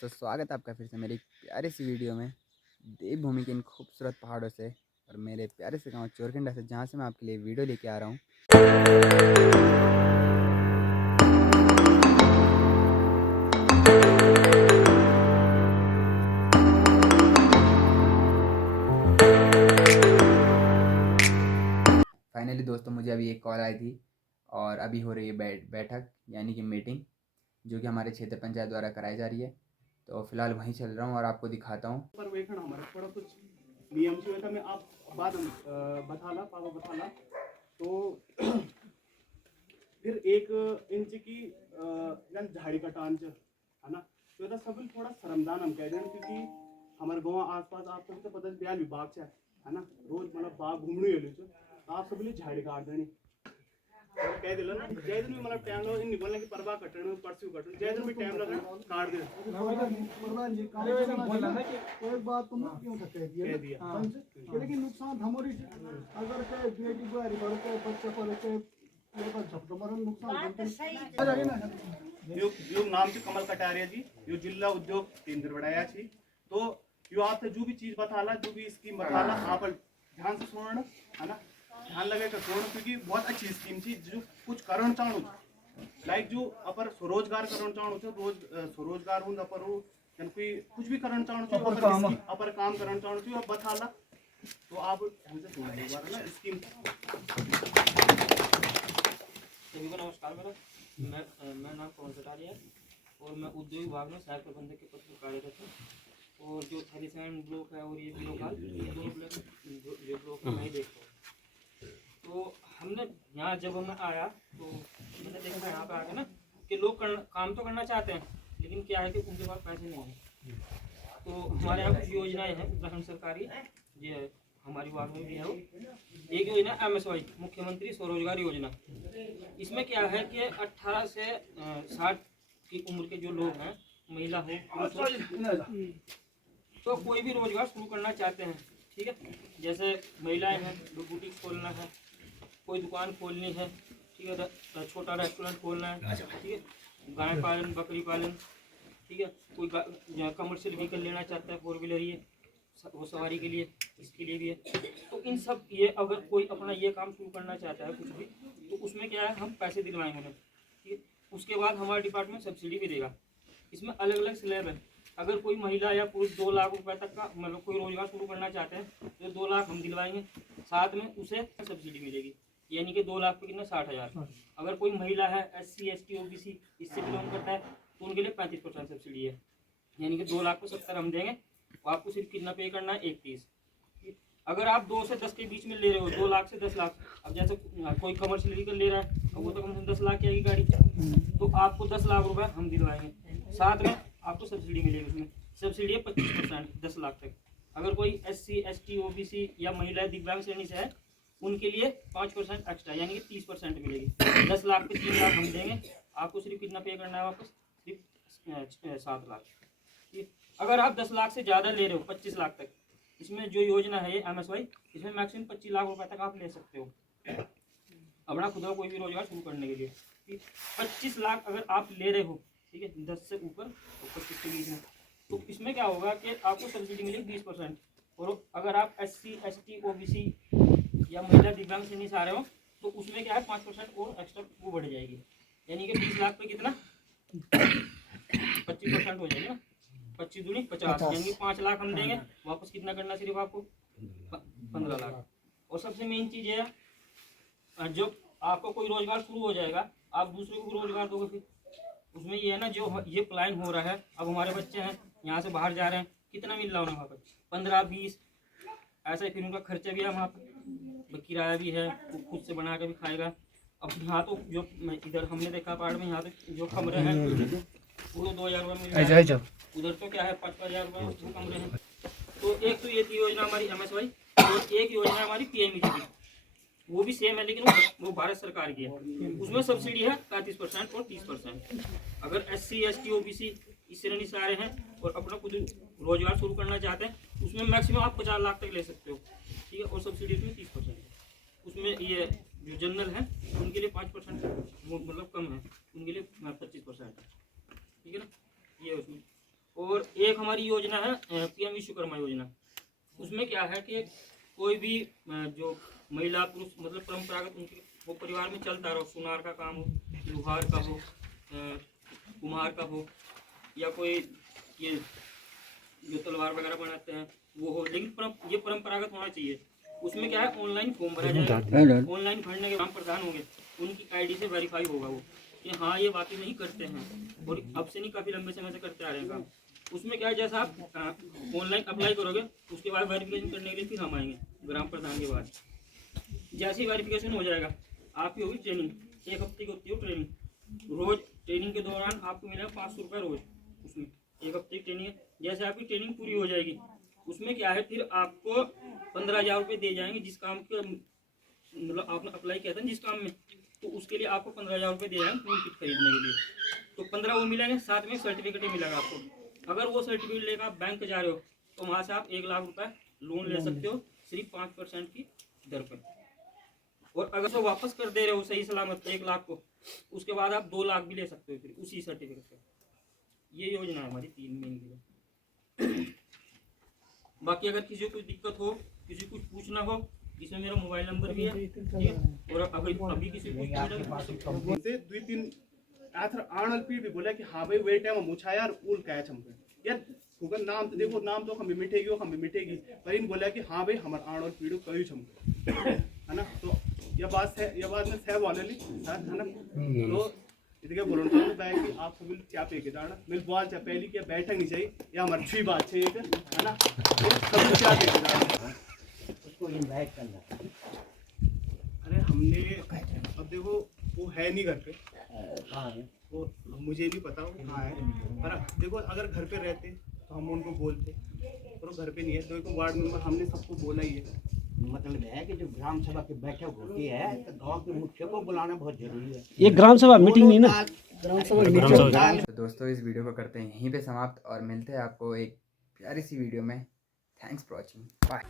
दोस्तों, स्वागत है आपका फिर से मेरी एक प्यारी सी वीडियो में देवभूमि के इन खूबसूरत पहाड़ों से और मेरे प्यारे से गांव चोरखंडा से, जहां से मैं आपके लिए वीडियो लेके आ रहा हूं। फाइनली दोस्तों, मुझे अभी एक कॉल आई थी और अभी हो रही है बैठक यानी कि मीटिंग, जो कि हमारे क्षेत्र पंचायत द्वारा कराई जा रही है। तो फिलहाल वहीं चल रहा हूँ और आपको दिखाता हूँ। पर्यवेक्षण हमारा थोड़ा कुछ नियम से में आप बाद बताला पावा बताला तो फिर 1 इंच की झाड़ी का टांच है ना। तो ये सब थोड़ा शर्मदान हम कह रहे हैं, क्योंकि हमारे गाँव आसपास आप सभी तो पता ब्याल विभाग है ना, रोज मतलब बाग घूमने तो आप सब झाड़ी काट देनी कह दिला ना। जय दिन में मतलब टाइम लगा इन बोलने की परवाह कटण परसू कटण जय दिन में टाइम लगा काट दे प्रधान जी बोला ना कि एक बात तुम क्यों कह दिया लेकिन नुकसान हमारी अगर के बेटी बुआरी भर के बच्चे पर के ये का झपट मरण नुकसान यो नाम से कमल कटारिया जी, यो जिला उद्योग केंद्र बढ़ाया छी। तो यो आप जो भी चीज बताला, जो भी स्कीम बताला, आप ध्यान से सुनना है ना, ध्यान लगे तो सुनो, क्योंकि बहुत अच्छी स्कीम थी। जो कुछ करण चाहूँ लाइक जो अपर स्वरोजगार करण चाहूँ रोज स्वरोजगार हूँ अपर हो कोई कुछ भी करण चाहूँ अपर काम करण चाहूँ अब बताला। तो आप ध्यान से सुना एक बार ना स्कीम। सभी को नमस्कार। मैं नाम कमल कटारिया और मैं उद्योग विभाग में सहायक प्रबंधक के पद पर कार्यरत हूँ। और जो थलीसैंड ब्लॉक है और ये बिलोकाल, ये दोनों ब्लॉक जो ब्लॉक है मैं ही देखता हूँ। तो हमने यहाँ जब मैं आया तो मैंने देखा यहाँ पे आके ना कि लोग काम तो करना चाहते हैं, लेकिन क्या है कि उनके पास पैसे नहीं है। तो हमारे यहाँ कुछ योजनाएं हैं उत्तराखंड सरकारी, ये हमारी वार्ड में भी है। वो एक योजना MSY मुख्यमंत्री स्वरोजगार योजना। इसमें क्या है कि 18 से 60 की उम्र के जो लोग हैं, महिला हो पुरुष हो, तो कोई भी रोजगार शुरू करना चाहते हैं, ठीक है। जैसे महिलाएं हैं, बुटीक खोलना है, कोई दुकान खोलनी है, ठीक है, छोटा रेस्टोरेंट खोलना है, ठीक है, गाय पालन, बकरी पालन, ठीक है, कोई कमर्शियल व्हीकल लेना चाहता है, 4 व्हीलर, ये वो सवारी के लिए, इसके लिए भी है। तो इन सब ये अगर कोई अपना ये काम शुरू करना चाहता है कुछ भी, तो उसमें क्या है, हम पैसे दिलवाएंगे उन्हें, ठीक है। उसके बाद हमारा डिपार्टमेंट सब्सिडी भी देगा। इसमें अलग अलग स्लैब है। अगर कोई महिला या पुरुष 2 लाख रुपए तक का मतलब कोई रोजगार शुरू करना चाहते हैं तो 2 लाख हम दिलवाएंगे, साथ में उसे सब्सिडी मिलेगी, यानी कि 2 लाख पे कितना 60,000। अगर कोई महिला है SC ST OBC इससे बिलोंग करता है तो उनके लिए 35% सब्सिडी है, यानी कि 2 लाख को 70 हम देंगे। आपको सिर्फ कितना पे करना है, 31। अगर आप 2 से 10 के बीच में ले रहे हो, 2 लाख से 10 लाख, अब जैसे कोई कमर्शियल व्हीकल ले रहा है, अब वो तो कम से कम 10 लाख की आएगी गाड़ी, तो आपको 10 लाख रुपए हम दिलवाएंगे, साथ में आपको सब्सिडी मिलेगी। उसमें सब्सिडी है 25% 10 लाख तक। अगर कोई SC ST OBC या महिला दिव्यांग श्रेणी से है, उनके लिए 5% एक्स्ट्रा, यानी कि 30% मिलेगी। 10 लाख पे 3 लाख हम देंगे, आपको सिर्फ कितना पे करना है वापस, सिर्फ 7 लाख। अगर आप 10 लाख से ज़्यादा ले रहे हो, 25 लाख तक, इसमें जो योजना है ये MSY, इसमें मैक्सिमम 25 लाख रुपए तक आप ले सकते हो अपना खुद का कोई भी रोजगार शुरू करने के लिए। 25 लाख अगर आप ले रहे हो, ठीक है, 10 से ऊपर और 25 के बीच में, तो इसमें क्या होगा कि आपको सब्सिडी मिलेगी 20%। और अगर आप SC ST OBC या महिला दिव्यांग श्रेणी से आ रहे हो तो उसमें क्या है 5% और एक्स्ट्रा वो बढ़ जाएगी, यानी कि 20 लाख पे कितना 25% हो जाएगी ना, 25 दूनी 50, यानी कि 5 लाख हम देंगे, वापस कितना करना सिर्फ आपको 15 लाख। और सबसे मेन चीज़ है, जब आपको कोई रोजगार शुरू हो जाएगा आप दूसरे को भी रोजगार दोगे। फिर उसमें ये है ना, जो ये प्लान हो रहा है, अब हमारे बच्चे हैं यहाँ से बाहर जा रहे हैं, कितना मिल रहा है उन्हें वहाँ पर 15-20 ऐसा ही। फिर उनका खर्चा भी है वहाँ पर, किराया भी है, वो खुद से बना कर भी खाएगा। अब यहाँ तो जो इधर हमने देखा पहाड़ में, यहाँ तो जो कमरे हैं वो 2,000 रुपये मिल रहा है, उधर तो क्या है 5,000 रुपये वो कमरे हैं। तो एक तो ये थी योजना हमारी MSY, और एक योजना हमारी PMEGP, वो भी सेम है लेकिन वो भारत सरकार की है। उसमें सब्सिडी है 35% और 30%। अगर SC ST OBC इस श्रेणी से आ रहे हैं और अपना खुद रोजगार शुरू करना चाहते हैं, उसमें मैक्सिमम आप 50 लाख तक ले सकते हो, ठीक है, और सब्सिडी उसमें 30% है। उसमें ये जो जनरल है उनके लिए 5% मतलब कम है, उनके लिए 25% है, ठीक है ना, ये उसमें। और एक हमारी योजना है पीएम विश्वकर्मा योजना। उसमें क्या है कि कोई भी जो महिला पुरुष मतलब परंपरागत उनके वो परिवार में चलता रहो, सुनार का काम हो, लुहार का हो, कुम्हार का हो, या कोई ये जो तलवार वगैरह बनाते हैं वो हो, लेकिन ये परंपरागत होना चाहिए। उसमें क्या है, ऑनलाइन फॉर्म भरा जाएगा, ऑनलाइन भरने के ग्राम प्रधान होंगे, उनकी आईडी से वेरीफाई होगा वो कि हाँ ये वाकई नहीं करते हैं, और अब से नहीं काफ़ी लंबे समय से करते आ रहे हैं काम। उसमें क्या है, जैसा आप ऑनलाइन अप्लाई करोगे उसके बाद वेरिफिकेशन करने के लिए फिर हम आएंगे ग्राम प्रधान के बाद। जैसे ही वेरिफिकेशन हो जाएगा आपकी होगी ट्रेनिंग, 1 हफ्ते की होती है ट्रेनिंग। रोज ट्रेनिंग के दौरान आपको मिलेगा 500 रुपये रोज। उसमें 1 हफ्ते की ट्रेनिंग है। जैसे आपकी ट्रेनिंग पूरी हो जाएगी उसमें क्या है, फिर आपको 15,000 रुपये दिए जाएंगे। जिस काम के मतलब आपने अप्लाई किया था जिस काम में, तो उसके लिए आपको 15,000 रुपये दिए जाएंगे टूल किट खरीदने के लिए। तो 15 वो मिलेंगे, साथ में सर्टिफिकेट भी मिलेगा आपको। अगर वो सर्टिफिकेट लेकर आप बैंक जा रहे हो तो वहाँ से आप 1 लाख रुपये लोन ले सकते हो सिर्फ 5% की दर पर। और अगर तो वापस कर दे रहे हो सही सलामत 1 लाख को, उसके बाद आप 2 लाख भी ले सकते हो फिर उसी सर्टिफिकेट पर। ये योजना है हमारी 3 महीने की। बाकी अगर किसी को कोई दिक्कत हो, किसी को कुछ पूछना हो, इसमें मेरा मोबाइल नंबर भी है, ठीक है। और अभी किसी को से 2-3 आथर आणल पीढ़ी बोला कि हाँ भाई वे टाइम मुछा यार उल कैच हमको यार होगा नाम तो देखो, नाम तो हमें मिटेगी पर इन बोला कि हाँ भाई हमार आणल पीढ़ी कई हमको है ना। तो यह बात में सह वाले सर है ना। तो इतने बोलना चाहूँगा है कि आप सभी क्या पे के जाना मिल बोल चाहे पहली क्या बैठक नहीं चाहिए, या हमारी अच्छी बात है ना। सब क्या पे के जाना उसको इनवाइट करना। अरे हमने अब देखो वो है नहीं घर पे, वो मुझे नहीं पता वो कहाँ है, पर देखो अगर घर पे रहते तो हम उनको बोलते, पर वो घर पे नहीं है। देखो वार्ड मेंबर हमने सबको बोला ही है। मतलब है कि जो ग्राम सभा की बैठक होती है तो गांव के मुखिया को बुलाना बहुत जरूरी है। ये ग्राम सभा मीटिंग नहीं ना, तो दोस्तों इस वीडियो को करते हैं यहीं पे समाप्त और मिलते हैं आपको एक प्यारी सी वीडियो में। Thanks for watching, bye.